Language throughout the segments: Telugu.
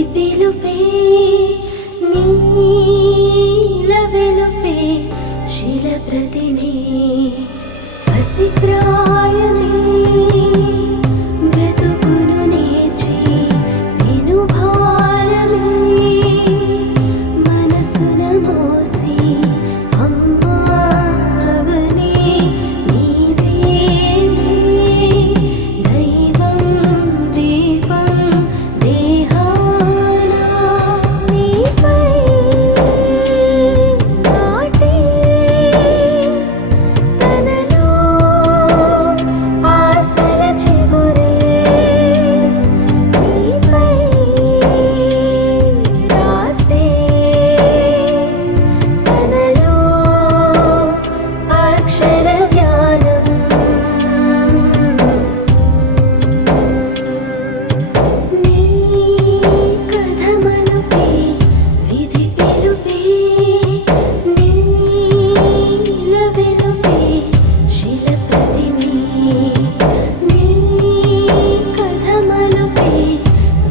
విధి పిలుపే నీల వెలుపే శిల ప్రతిమే పసిప్రాయమే బ్రతుకును నేర్చి పెనుభారమే మనసున మోసి అమ్మావనే నీవేలే దైవం దీపం దేహాన నీపై నాటే తనలో ఆశల చిగురే నీపై రాసే తనలో అక్షర జ్ఞానం నీ కథ మలుపే విధి పిలుపే నీల వెలుపే శిల ప్రతిమే నీ కథ మలుపే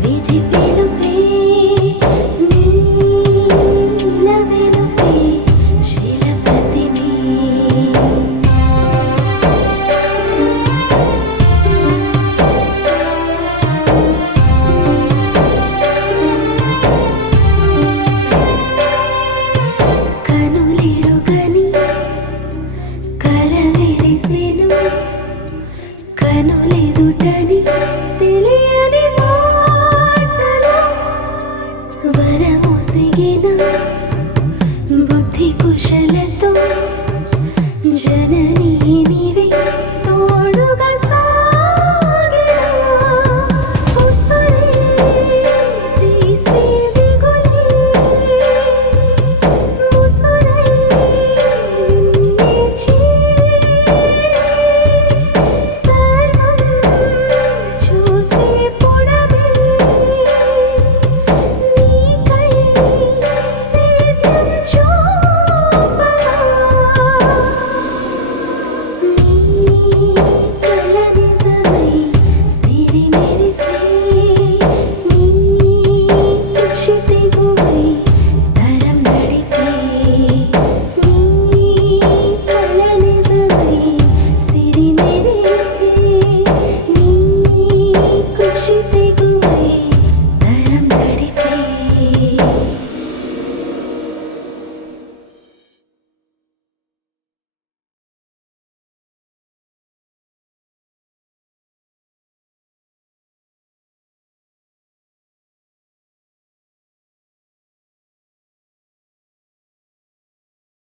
విధి పిలుపే నీల వెలుపే శిల ప్రతిమే కనులెరుగని కలవెరిసెను కనులెదుటని తెలియని మాటలు వరమొసిగిన బుద్ధి కుశలతో జననీ నీవే